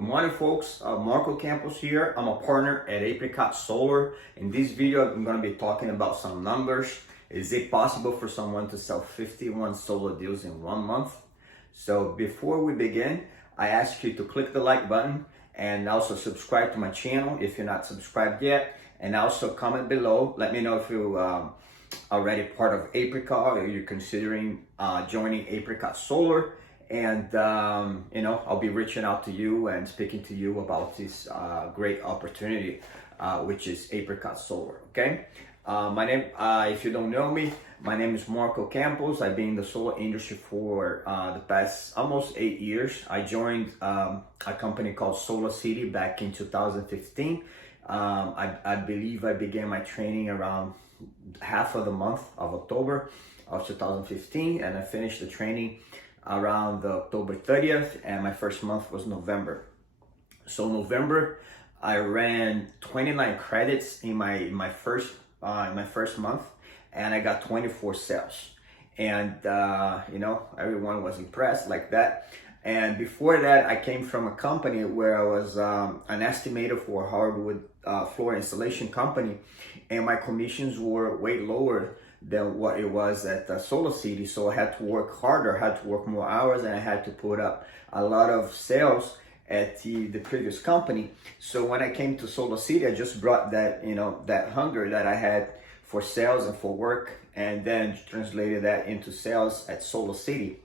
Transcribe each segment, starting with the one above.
Good morning, folks. Marco Campos here. I'm a partner at Apricot Solar. In this video, I'm going to be talking about some numbers. Is it possible for someone to sell 51 solar deals in 1 month? So before we begin, I ask you to click the like button and also subscribe to my channel if you're not subscribed yet. And also comment below. Let me know if you already part of Apricot or you're considering joining Apricot Solar. And I'll be reaching out to you and speaking to you about this great opportunity, which is Apricot Solar. Okay, my name, if you don't know me, my name is Marco Campos. I've been in the solar industry for the past almost 8 years. I joined a company called SolarCity back in 2015. I believe I began my training around half of the month of October of 2015, and I finished the training around October 30th, and my first month was November. So November, I ran 29 credits in my first month, and I got 24 sales. And everyone was impressed like that. And before that, I came from a company where I was an estimator for a hardwood floor installation company, and my commissions were way lower than what it was at SolarCity. So I had to work harder, I had to work more hours, and I had to put up a lot of sales at the previous company. So when I came to SolarCity, I just brought that, that hunger that I had for sales and for work, and then translated that into sales at SolarCity.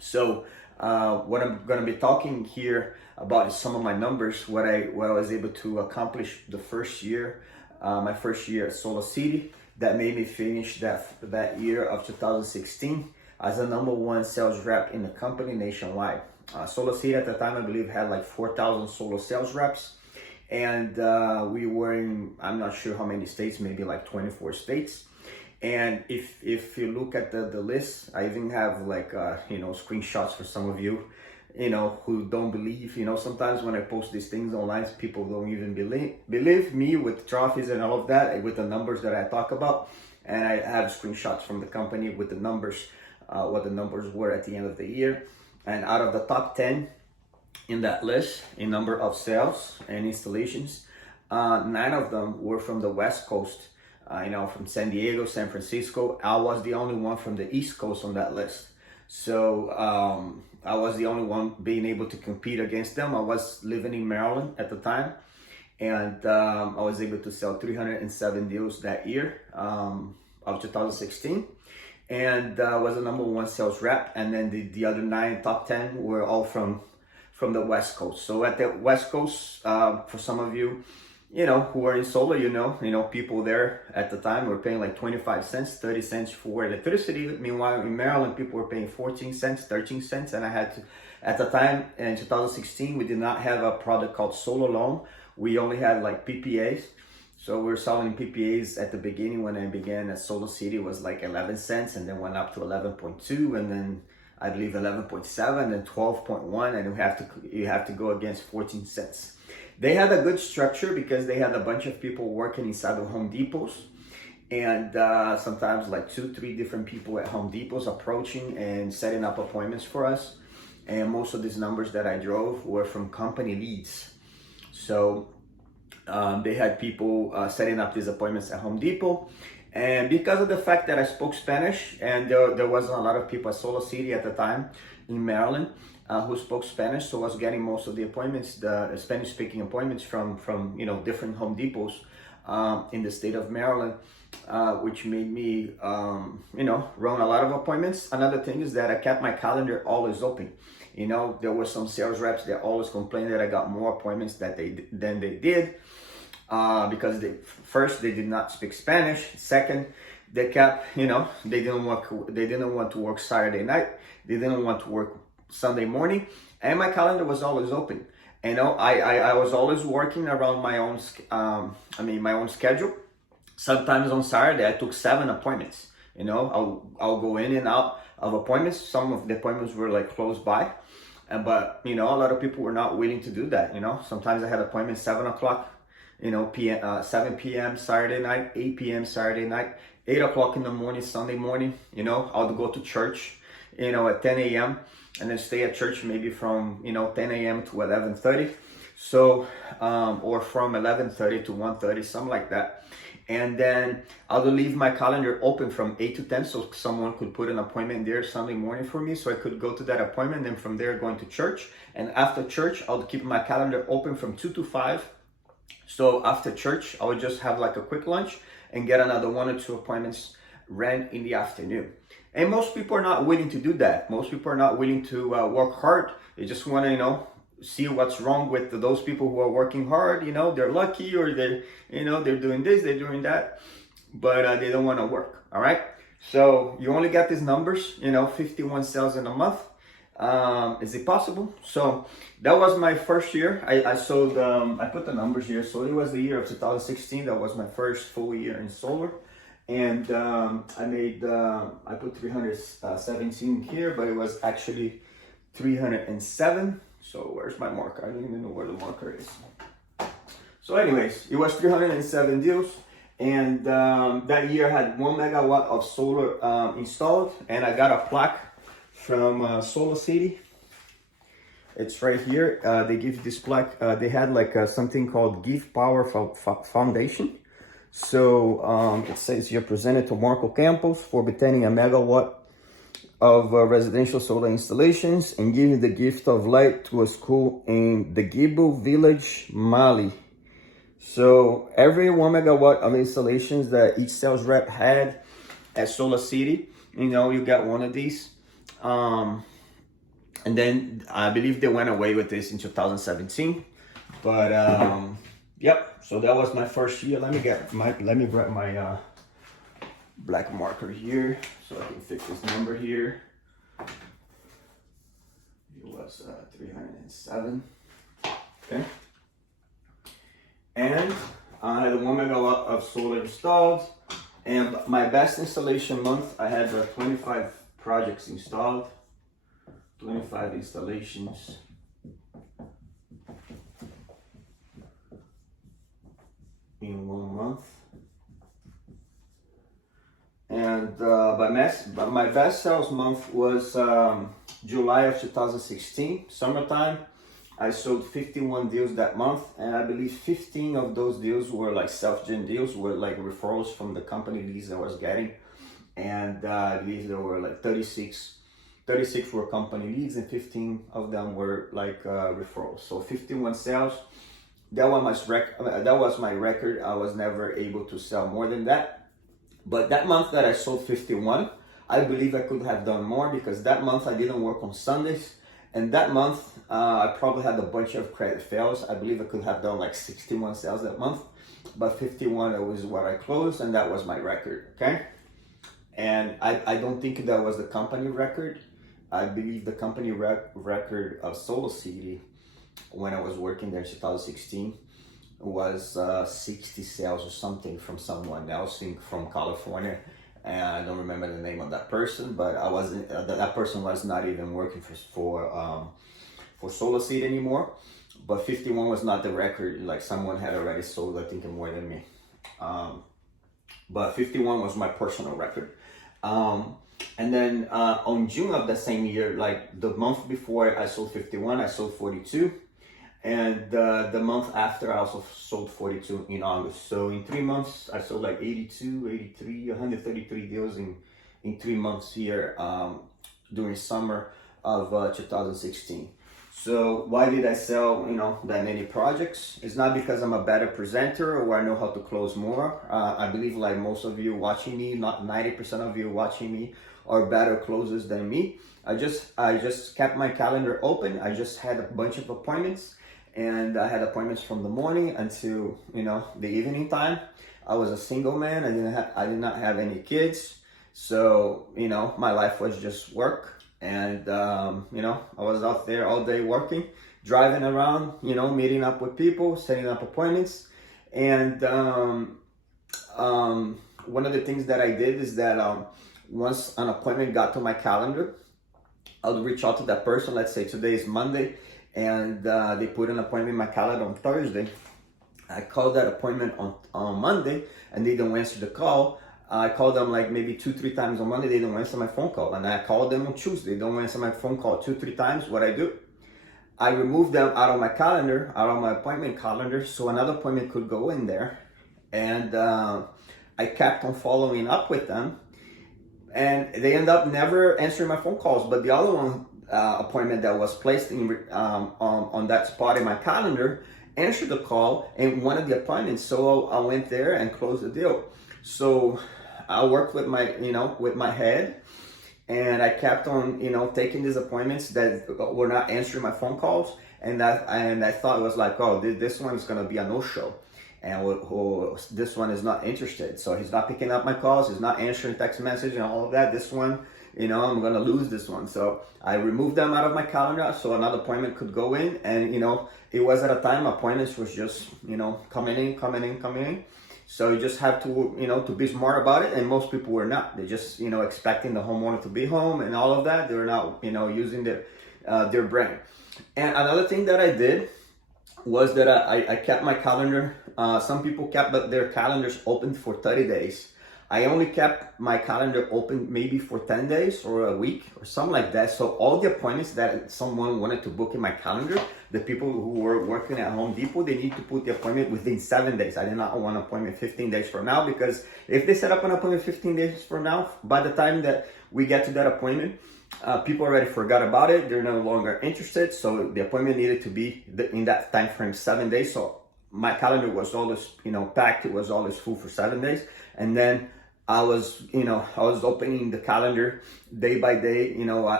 So what I'm going to be talking here about is some of my numbers, what I was able to accomplish the first year, my first year at SolarCity, that made me finish that year of 2016 as a #1 sales rep in the company nationwide. SolarCity at the time, I believe, had like 4,000 solar sales reps, and we were in, I'm not sure how many states, maybe like 24 states. And if you look at the list, I even have like screenshots for some of you who don't believe. Sometimes when I post these things online, people don't even believe me with trophies and all of that, with the numbers that I talk about. And I have screenshots from the company with the numbers, what the numbers were at the end of the year. And out of the top 10 in that list, in number of sales and installations, 9 of them were from the West Coast. From San Diego, San Francisco. I was the only one from the East Coast on that list. So I was the only one being able to compete against them. I was living in Maryland at the time, and I was able to sell 307 deals that year of 2016, and was a #1 sales rep. And then the other 9 top 10 were all from the West Coast. So at the West Coast, for some of you, who are in solar, people there at the time were paying like 25 cents, 30 cents for electricity. Meanwhile, in Maryland, people were paying 14 cents, 13 cents. And I had to, at the time in 2016, we did not have a product called solar loan. We only had like PPAs. So we were selling PPAs at the beginning. When I began at SolarCity, it was like 11 cents, and then went up to 11.2, and then I believe 11.7 and 12.1, and you have to go against 14 cents. They had a good structure because they had a bunch of people working inside of Home Depots, and sometimes like 2-3 different people at Home Depots approaching and setting up appointments for us. And most of these numbers that I drove were from company leads. So they had people setting up these appointments at Home Depot. And because of the fact that I spoke Spanish, and there wasn't a lot of people at SolarCity at the time in Maryland who spoke Spanish, so I was getting most of the appointments, the Spanish-speaking appointments from different Home Depots in the state of Maryland, which made me run a lot of appointments. Another thing is that I kept my calendar always open. There were some sales reps that always complained that I got more appointments than they did. Because they did not speak Spanish. Second, they kept, they didn't want to work Saturday night. They didn't want to work Sunday morning, and my calendar was always open. I was always working around my own schedule. Sometimes on Saturday, I took 7 appointments. I'll go in and out of appointments. Some of the appointments were like close by, but a lot of people were not willing to do that. Sometimes I had appointments 7 o'clock. 7 p.m. Saturday night, 8 p.m. Saturday night, 8 o'clock in the morning, Sunday morning. I'll go to church. at 10 a.m. and then stay at church maybe from 10 a.m. to 11:30. So or from 11:30 to 1:30, something like that. And then I'll leave my calendar open from 8 to 10, so someone could put an appointment there Sunday morning for me, so I could go to that appointment, and from there going to church. And after church, I'll keep my calendar open from 2 to 5. So after church, I would just have like a quick lunch and get another 1 or 2 appointments ran in the afternoon. And most people are not willing to do that. Most people are not willing to work hard. They just want to, see what's wrong with those people who are working hard. They're lucky, or they're doing this, they're doing that, but they don't want to work. All right. So you only got these numbers, 51 sales in a month. Is it possible? So that was my first year. I sold, I put the numbers here. So it was the year of 2016. That was my first full year in solar. And I put 317 here, but it was actually 307. So where's my marker? I don't even know where the marker is. So anyways, it was 307 deals. And that year I had 1 megawatt of solar installed. And I got a plaque from SolarCity. It's right here. They give this plaque. They had like something called Give Power Foundation. So it says you're presented to Marco Campos for obtaining a megawatt of residential solar installations and giving the gift of light to a school in the Gibo village, Mali. So every 1 megawatt of installations that each sales rep had at SolarCity, you got one of these. And then I believe they went away with this in 2017. But yep. So that was my first year. Let me grab my black marker here so I can fix this number here. It was 307. Okay. And I had 1 megawatt of solar installed. And my best installation month, I had 25 projects installed. 25 installations. In 1 month. And but my best sales month was July of 2016, summertime. I sold 51 deals that month, and I believe 15 of those deals were like self-gen deals, were like referrals from the company leads I was getting. And I believe there were like 36 were company leads, and 15 of them were like referrals. So 51 sales. That was my record. I was never able to sell more than that. But that month that I sold 51, I believe I could have done more, because that month I didn't work on Sundays. And that month, I probably had a bunch of credit fails. I believe I could have done like 61 sales that month. But 51 was what I closed, and that was my record, okay? And I don't think that was the company record. I believe the company record of SolarCity, when I was working there in 2016, was 60 sales or something from someone else from California. And I don't remember the name of that person, but I wasn't. That person was not even working for SolarCity anymore. But 51 was not the record. Like someone had already sold, I think, more than me. But 51 was my personal record. And then on June of the same year, like the month before I sold 51, I sold 42. And the month after, I also sold 42 in August. So in 3 months, I sold like 82, 83, 133 deals in 3 months here during summer of 2016. So why did I sell, that many projects? It's not because I'm a better presenter or I know how to close more. I believe like most of you watching me, not 90% of you watching me, are better closers than me. I just kept my calendar open. I just had a bunch of appointments. And I had appointments from the morning until, the evening time. I was a single man. I did not have any kids. So, my life was just work. And, I was out there all day working, driving around, meeting up with people, setting up appointments. And one of the things that I did is that once an appointment got to my calendar, I would reach out to that person. Let's say today is Monday. And they put an appointment in my calendar on Thursday. I called that appointment on Monday, and they don't answer the call. I call them like maybe 2-3 times on Monday, they don't answer my phone call. And I call them on Tuesday, they don't answer my phone call 2-3 times. What I do, I remove them out of my calendar, out of my appointment calendar, so another appointment could go in there. And I kept on following up with them, and they end up never answering my phone calls. But the other one appointment that was placed in on that spot in my calendar answered the call and wanted the appointment. So I went there and closed the deal. So I worked with my, with my head, and I kept on, taking these appointments that were not answering my phone calls, and I thought it was like, oh, this one is gonna be a no-show, and this one is not interested, so he's not picking up my calls, he's not answering text message and all of that. This one, I'm gonna lose this one. So I removed them out of my calendar so another appointment could go in, and it was at a time appointments was just coming in. So you just have to, to be smart about it. And most people were not. They're just, expecting the homeowner to be home and all of that. They're not, using their brain. And another thing that I did was that I kept my calendar. Some people kept their calendars open for 30 days. I only kept my calendar open maybe for 10 days or a week or something like that. So all the appointments that someone wanted to book in my calendar, the people who were working at Home Depot, they need to put the appointment within 7 days. I did not want an appointment 15 days from now, because if they set up an appointment 15 days from now, by the time that we get to that appointment, people already forgot about it. They're no longer interested. So the appointment needed to be in that time frame, 7 days. So my calendar was always, packed. It was always full for 7 days. And then I was opening the calendar day by day,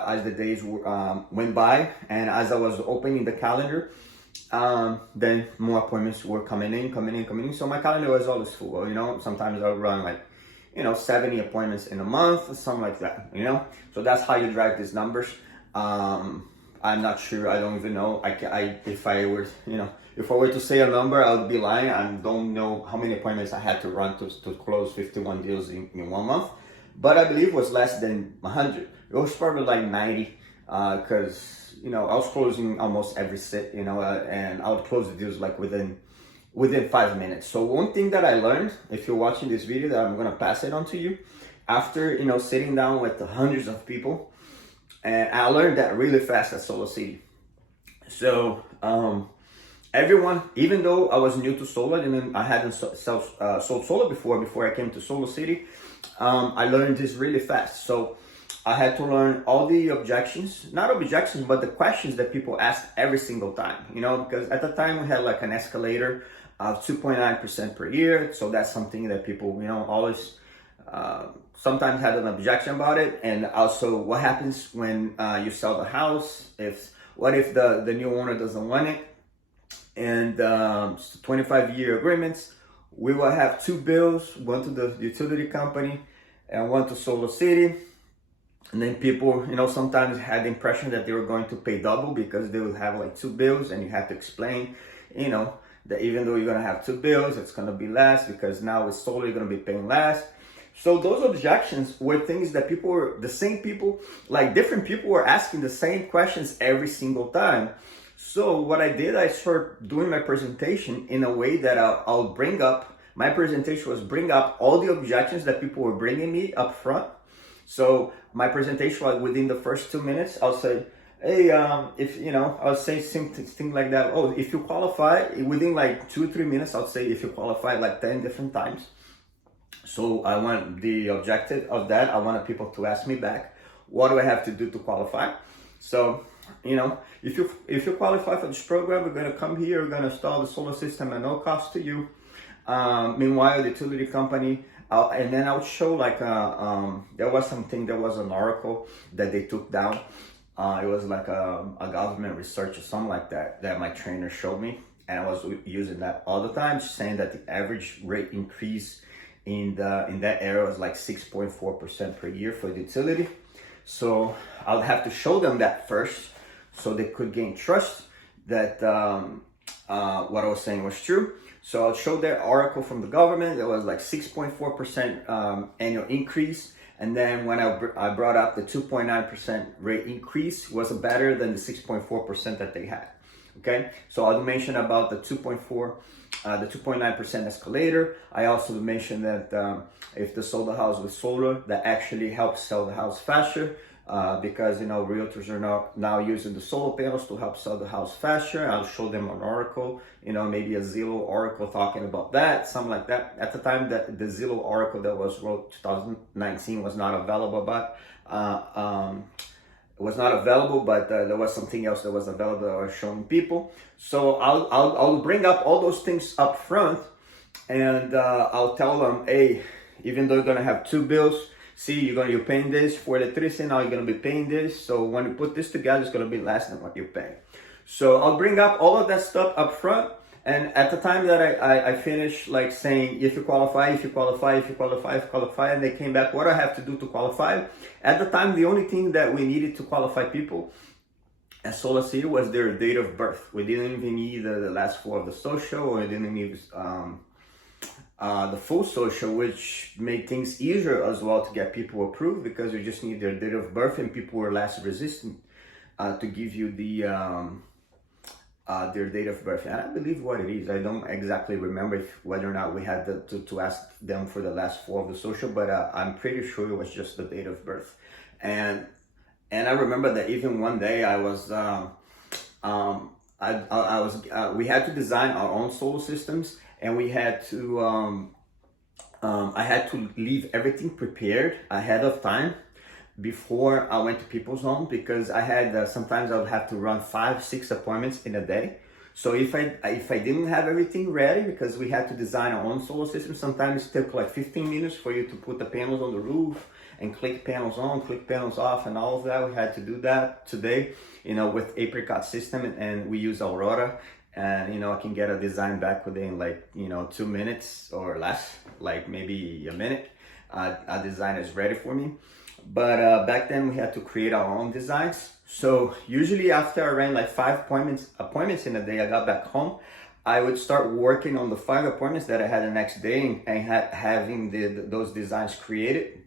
as the days went by, and as I was opening the calendar, then more appointments were coming in. So my calendar was always full. Sometimes I would run like, 70 appointments in a month, something like that. So that's how you drive these numbers. I'm not sure. I don't even know. If I were to say a number, I would be lying. I don't know how many appointments I had to run to close 51 deals in 1 month, but I believe it was less than 100. It was probably like 90, because I was closing almost every sit, and I would close the deals like within 5 minutes. So one thing that I learned, if you're watching this video, that I'm gonna pass it on to you, after sitting down with hundreds of people. And I learned that really fast at SolarCity. So everyone, even though I was new to solar and I hadn't sold solar before I came to SolarCity, I learned this really fast. So I had to learn all the not objections, but the questions that people asked every single time. Because at the time we had like an escalator of 2.9% per year. So that's something that people, always sometimes had an objection about it. And also, what happens when you sell the house? What if the new owner doesn't want it? And 25-year agreements, we will have 2 bills, one to the utility company and one to SolarCity. And then people, sometimes had the impression that they were going to pay double, because they would have like 2 bills, and you have to explain, that even though you're gonna have 2 bills, it's gonna be less, because now with solar you're gonna be paying less. So those objections were things that different people were asking the same questions every single time. So what I did, I started doing my presentation in a way that I'll bring up, my presentation was bring up all the objections that people were bringing me up front. So my presentation was within the first 2 minutes, I'll say, hey, I'll say something like that. Oh, if you qualify, within like 2-3 minutes, I'll say if you qualify like 10 different times. So I want the objective of that. I wanted people to ask me back, what do I have to do to qualify? So, if you qualify for this program, we're going to come here, we're going to install the solar system at no cost to you. Meanwhile, the utility company, and then I would show like, there was an article that they took down. It was like a government research or something like that my trainer showed me. And I was using that all the time, saying that the average rate increase in that area was like 6.4% per year for the utility. So I'll have to show them that first, so they could gain trust that what I was saying was true. So I'll show that article from the government. There was like 6.4% annual increase. And then when I brought up the 2.9% rate increase was better than the 6.4% that they had. Okay, so I'll mention about the 2.9% escalator. I also mentioned that if they sold the house with solar, that actually helps sell the house faster. Because realtors are now using the solar panels to help sell the house faster. I'll show them an article, maybe a Zillow article talking about that, something like that. At the time, that the Zillow article that was wrote 2019 was not available, but there was something else that was available that I was showing people. So I'll bring up all those things up front, and I'll tell them, hey, even though you're gonna have two bills, see, you're paying this for electricity, now you're gonna be paying this. So when you put this together, it's gonna be less than what you're paying. So I'll bring up all of that stuff up front. And at the time that I finished like saying, if you qualify, and they came back, what do I have to do to qualify? At the time, the only thing that we needed to qualify people at SolarCity was their date of birth. We didn't even need the last four of the social, or we didn't need the full social, which made things easier as well to get people approved, because we just need their date of birth, and people were less resistant to give you their date of birth. And I believe what it is. I don't exactly remember whether or not we had to ask them for the last four of the social, but I'm pretty sure it was just the date of birth. And I remember that even one day I was we had to design our own solar systems, and we had to I had to leave everything prepared ahead of time before I went to people's home, because I had sometimes I would have to run 5-6 appointments in a day. So if I didn't have everything ready, because we had to design our own solar system, sometimes it took like 15 minutes for you to put the panels on the roof and click panels on, click panels off, and all of that. We had to do that today, with Apricot system, and we use Aurora. And I can get a design back within like 2 minutes or less, like maybe a minute. A design is ready for me. But back then we had to create our own designs. So usually after I ran like 5 appointments in a day, I got back home, I would start working on the 5 appointments that I had the next day, and having those designs created.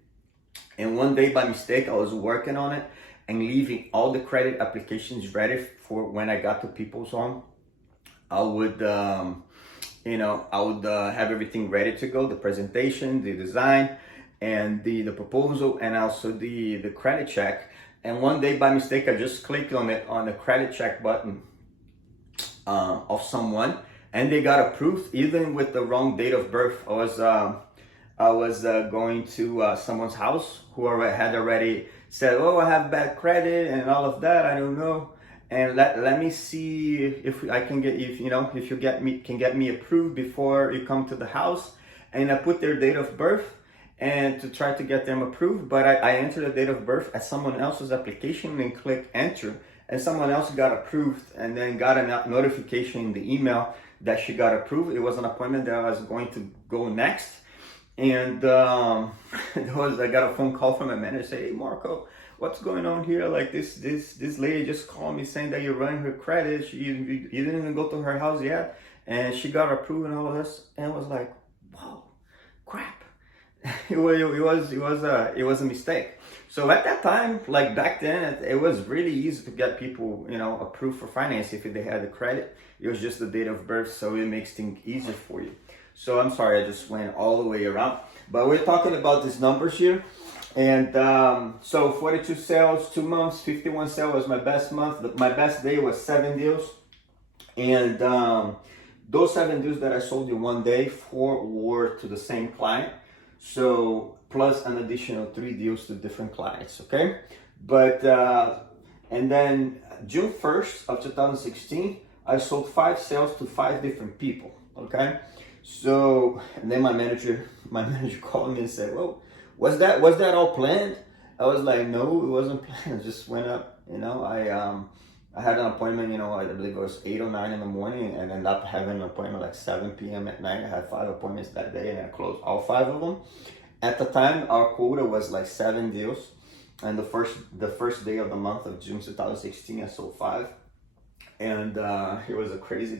And one day by mistake, I was working on it and leaving all the credit applications ready for when I got to people's home. I would have everything ready to go, the presentation, the design, and the proposal, and also the credit check. And one day by mistake, I just clicked on the credit check button of someone, and they got approved even with the wrong date of birth. I was going to someone's house who had already said, oh, I have bad credit and all of that, I don't know. And let me see if I can get, if you can get me approved before you come to the house. And I put their date of birth and to try to get them approved, but I entered the date of birth as someone else's application and click enter, and someone else got approved, and then got a notification in the email that she got approved. It was an appointment that I was going to go next, and I got a phone call from my manager saying, hey Marco, what's going on here? Like this lady just called me saying that you're running her credit. You didn't even go to her house yet, and she got approved and all of this. And I was like, wow, crap. It was a mistake. So at that time, like back then, it was really easy to get people, approved for finance if they had the credit. It was just the date of birth, so it makes things easier for you. So I'm sorry, I just went all the way around. But we're talking about these numbers here. And so 42 sales, 2 months, 51 sales was my best month. My best day was 7 deals. And those 7 deals that I sold in one day, 4 were to the same client. So plus an additional 3 deals to different clients, okay? But, and then June 1st of 2016, I sold 5 sales to 5 different people, okay? So, and then my manager called me and said, well, was that all planned? I was like, no, it wasn't planned. It just went up, I had an appointment, I believe it was 8 or 9 in the morning, and ended up having an appointment like 7 p.m. at night. I had 5 appointments that day, and I closed all 5 of them. At the time, our quota was like 7 deals. And the first day of the month of June 2016, I sold 5. And it was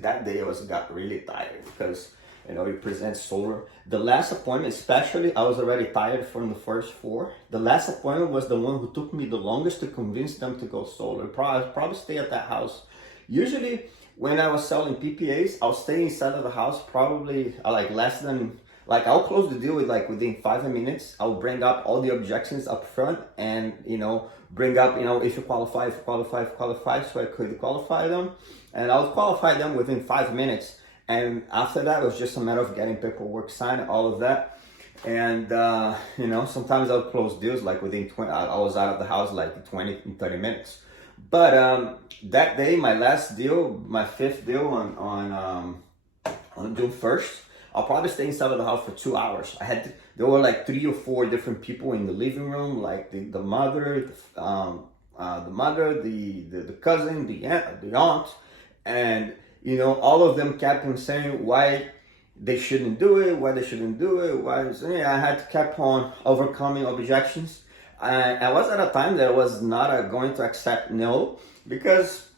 that day I got really tired, because it presents solar. The last appointment, especially, I was already tired from the first 4. The last appointment was the one who took me the longest to convince them to go solar. Probably stay at that house. Usually, when I was selling PPAs, I'll stay inside of the house probably like less than, like I'll close the deal with like within 5 minutes. I'll bring up all the objections up front and, bring up, if you qualify, so I could qualify them. And I'll qualify them within 5 minutes. And after that, it was just a matter of getting paperwork signed, all of that. And, sometimes I'll close deals like within 20, I was out of the house like 20 and 30 minutes. But that day, my last deal, my fifth deal on June 1st, I'll probably stay inside of the house for 2 hours. There were like 3 or 4 different people in the living room, like the mother, the cousin, the aunt, and all of them kept on saying why they shouldn't do it, I had to keep on overcoming objections. I was at a time that I was not going to accept no, because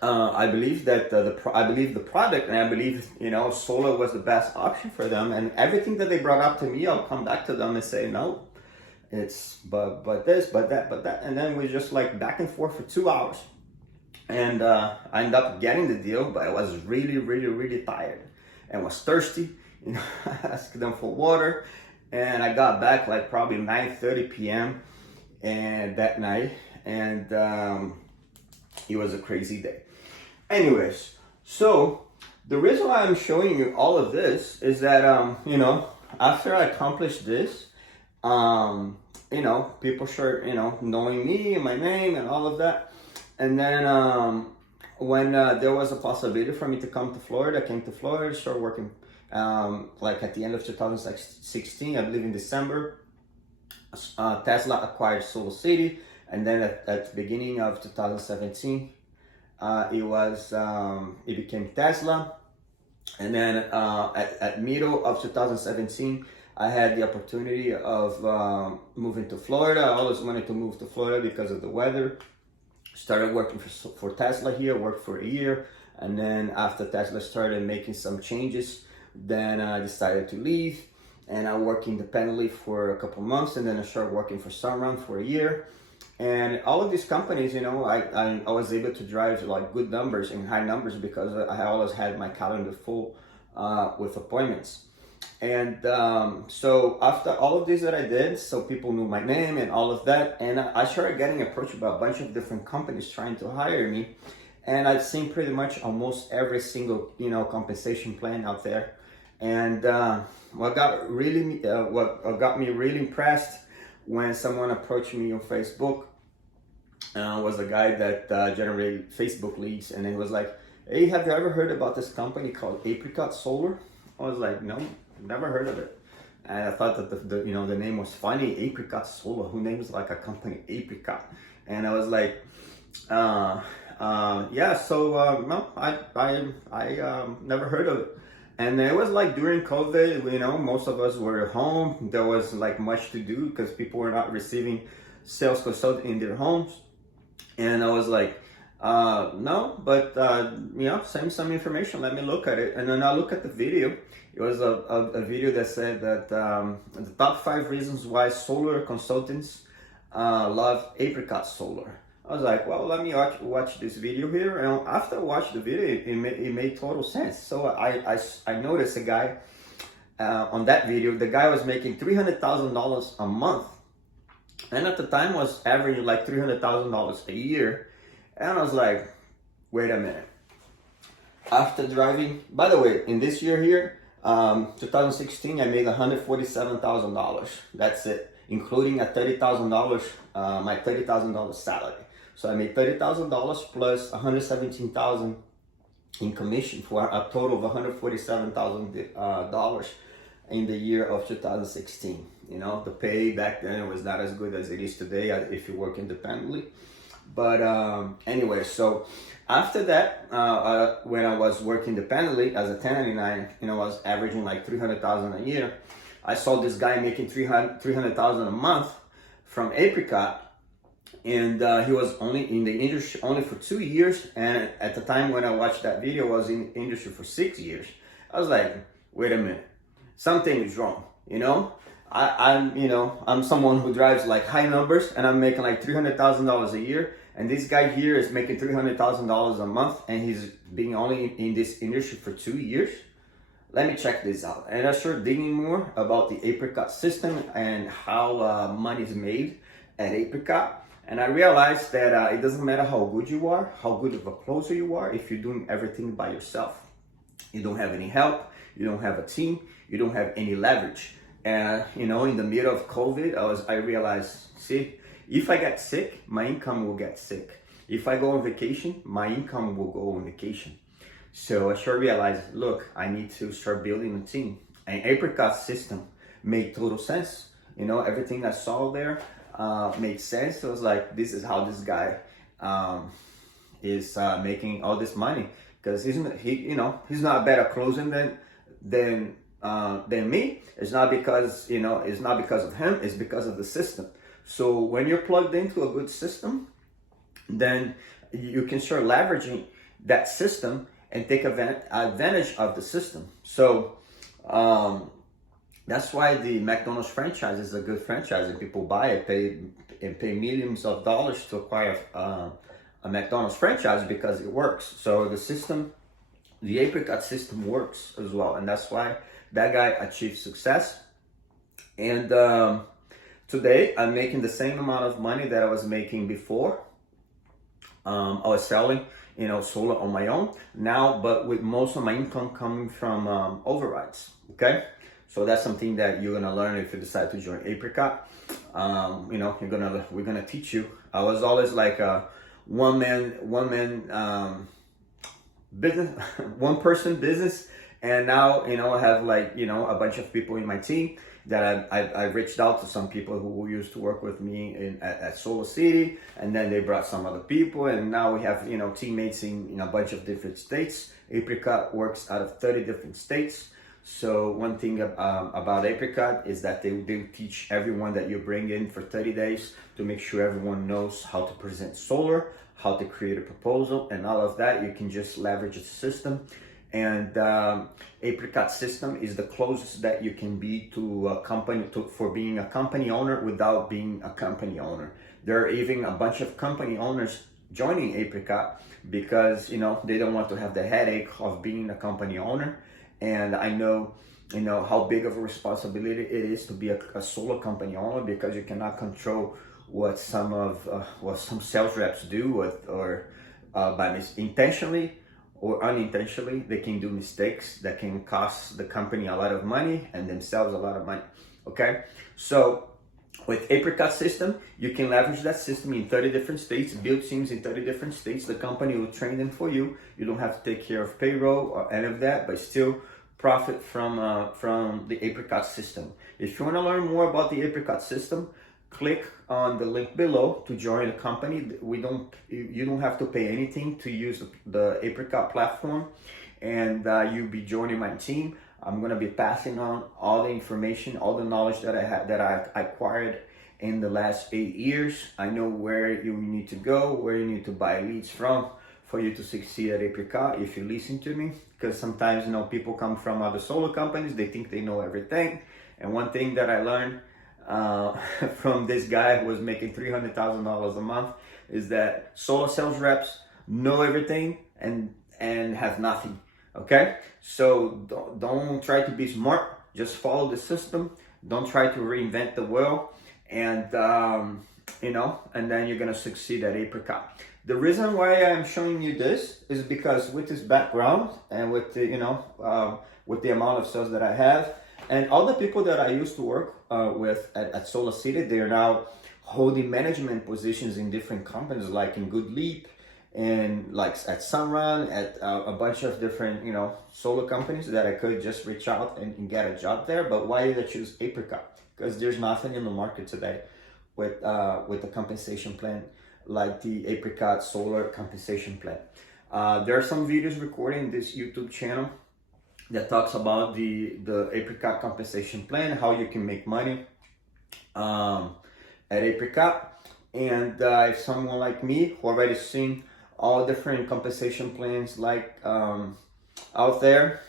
I believe that I believe the product, and I believe solar was the best option for them. And everything that they brought up to me, I'll come back to them and say no. It's but this, but that, and then we just like back and forth for 2 hours. And I ended up getting the deal, but I was really, really, really tired and was thirsty. I asked them for water, and I got back like probably 9:30 p.m. and that night, and it was a crazy day. Anyways, so the reason why I'm showing you all of this is that after I accomplished this, people start knowing me and my name and all of that. And then when there was a possibility for me to come to Florida, I came to Florida, started working like at the end of 2016, I believe in December. Tesla acquired SolarCity, and then at the beginning of 2017, it became Tesla. And then at middle of 2017, I had the opportunity of moving to Florida. I always wanted to move to Florida because of the weather. Started working for Tesla here, worked for a year, and then after Tesla started making some changes, then I decided to leave, and I worked independently for a couple months, and then I started working for Sunrun for a year. And all of these companies, I was able to drive like good numbers and high numbers because I always had my calendar full with appointments. And so after all of this that I did, so people knew my name and all of that, and I started getting approached by a bunch of different companies trying to hire me. And I've seen pretty much almost every single compensation plan out there. And what got me really impressed when someone approached me on Facebook was a guy that generated Facebook leads, and he was like, "Hey, have you ever heard about this company called Apricot Solar?" I was like, "No, never heard of it." And I thought that the name was funny, Apricot Solar. Who names like a company Apricot? And I was like, yeah. So no, I never heard of it. And it was like during COVID, most of us were at home. There was like much to do because people were not receiving sales consulting in their homes. And I was like, no, but send me some information. Let me look at it. And then I look at the video. It was a video that said that the top 5 reasons why solar consultants love Apricot Solar. I was like, well, let me watch this video here. And after I watched the video, it made total sense. So I noticed a guy on that video. The guy was making $300,000 a month, and at the time was averaging like $300,000 a year. And I was like, wait a minute. After driving, by the way, in this year here, 2016, I made $147,000. That's it, including a $30,000, my $30,000 salary. So I made $30,000 plus $117,000 in commission for a total of $147,000 in the year of 2016. The pay back then was not as good as it is today if you work independently. But anyway, so after that, when I was working independently as a 1099, I was averaging like $300,000 a year. I saw this guy making $300,000 a month from Apricot, and he was only in the industry only for 2 years. And at the time when I watched that video, I was in the industry for 6 years. I was like, wait a minute, something is wrong. I'm someone who drives like high numbers, and I'm making like $300,000 a year, And this guy here is making $300,000 a month, and he's been only in this industry for 2 years. Let me check this out. And I started digging more about the apricot system and how money is made at apricot. And I realized that it doesn't matter how good you are, how good of a closer you are, if you're doing everything by yourself. You don't have any help, you don't have a team, you don't have any leverage. And in the middle of COVID, I realized, see, if I get sick, my income will get sick. If I go on vacation, my income will go on vacation. So I sure realized, look, I need to start building a team. And apricot system made total sense. Everything I saw there made sense. So I was like, this is how this guy is making all this money. Because he's not better closing than me. It's not because of him. It's because of the system. So when you're plugged into a good system, then you can start leveraging that system and take advantage of the system. So that's why the McDonald's franchise is a good franchise, and people buy it, pay millions of dollars to acquire a McDonald's franchise because it works. So the apricot system works as well, and that's why that guy achieved success. And today I'm making the same amount of money that I was making before. I was selling solar on my own now, but with most of my income coming from overrides. Okay, so that's something that you're gonna learn if you decide to join apricot. We're gonna teach you. I was always like a one man business, one person business, and now I have a bunch of people in my team that I reached out to some people who used to work with me at solarcity, and then they brought some other people, and now we have teammates in a bunch of different states. Apricot works out of 30 different states. So one thing about apricot is that they teach everyone that you bring in for 30 days to make sure everyone knows how to present solar, how to create a proposal, and all of that. You can just leverage the system. And apricot system is the closest that you can be to a company, for being a company owner without being a company owner. There are even a bunch of company owners joining apricot because they don't want to have the headache of being a company owner. And I know how big of a responsibility it is to be a solar company owner, because you cannot control what some sales reps do intentionally or unintentionally. They can do mistakes that can cost the company a lot of money and themselves a lot of money. Okay, so with apricot system, you can leverage that system in 30 different states, build teams in 30 different states. The company will train them for you. You don't have to take care of payroll or any of that, but still profit from the apricot system. If you want to learn more about the apricot system, click on the link below to join the company. You don't have to pay anything to use the apricot platform, and you'll be joining my team. I'm going to be passing on all the information, all the knowledge that I acquired in the last 8 years. I know where you need to go, where you need to buy leads from for you to succeed at apricot if you listen to me. Because sometimes people come from other solar companies, they think they know everything. And one thing that I learned from this guy who was making $300,000 a month is that solar sales reps know everything and have nothing. Okay, so don't try to be smart. Just follow the system. Don't try to reinvent the wheel, and and then you're gonna succeed at apricot. The reason why I'm showing you this is because with this background and with the with the amount of sales that I have, and all the people that I used to work with at SolarCity, they are now holding management positions in different companies, like in Good Leap, and like at Sunrun, at a bunch of different solar companies that I could just reach out and get a job there. But why did I choose apricot? Because there's nothing in the market today with the compensation plan like the apricot solar compensation plan. There are some videos recording this YouTube channel that talks about the apricot compensation plan, how you can make money at apricot. And if someone like me who already seen all different compensation plans out there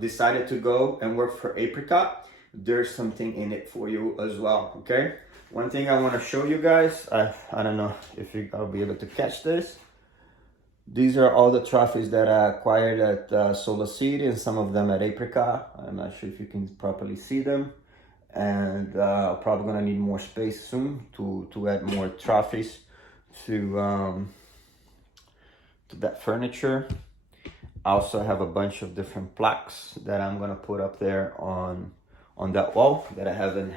decided to go and work for apricot, there's something in it for you as well. Okay, One thing I want to show you guys, I don't know if I'll be able to catch this. These are all the trophies that I acquired at SolarCity, and some of them at Apricot. I'm not sure if you can properly see them. And I'm probably gonna need more space soon to add more trophies to that furniture. I also have a bunch of different plaques that I'm gonna put up there on that wall that I haven't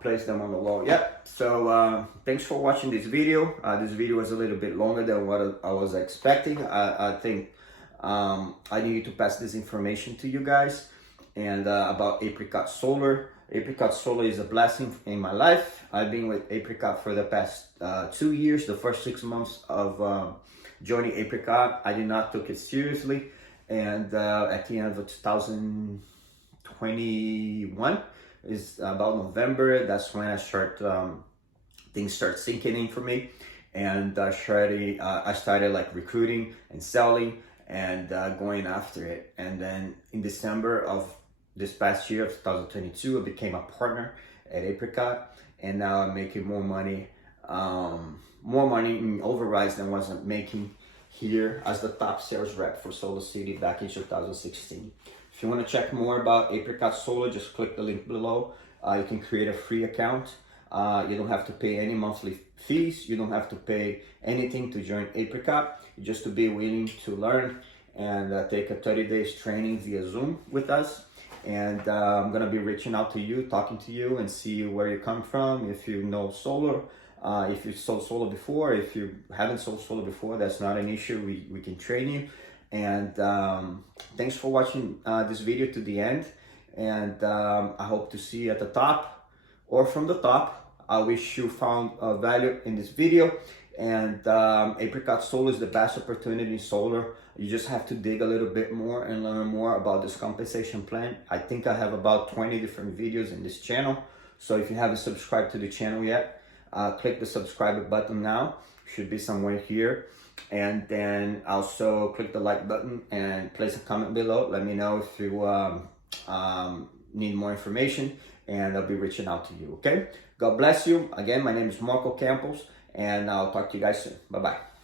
placed them on the wall yet. So thanks for watching this video. This video was a little bit longer than what I was expecting. I think I needed to pass this information to you guys, and about Apricot Solar. Apricot Solar is a blessing in my life. I've been with Apricot for the past 2 years. The first 6 months of joining Apricot, I did not take it seriously, and at the end of 2021 is about November. That's when I things start sinking in for me, and I started like recruiting and selling and going after it. And then in December of this past year of 2022, I became a partner at Apricot, and now I'm making more money in overrides than was I'm making here as the top sales rep for SolarCity back in 2016. If you want to check more about Apricot Solar, just click the link below. You can create a free account. You don't have to pay any monthly fees. You don't have to pay anything to join Apricot. Just to be willing to learn and take a 30 days training via Zoom with us. And I'm gonna be reaching out to you, talking to you, and see where you come from. If you know solar, if you sold solar before, if you haven't sold solar before, that's not an issue. We can train you. And thanks for watching this video to the end. And I hope to see you at the top or from the top. I wish you found value in this video. And Apricot Solar is the best opportunity in solar. You just have to dig a little bit more and learn more about this compensation plan. I think I have about 20 different videos in this channel. So if you haven't subscribed to the channel yet, click the subscribe button now. Should be somewhere here. And then also click the like button and place a comment below. Let me know if you need more information, and I'll be reaching out to you, okay? God bless you. Again, my name is Marco Campos, and I'll talk to you guys soon. Bye-bye.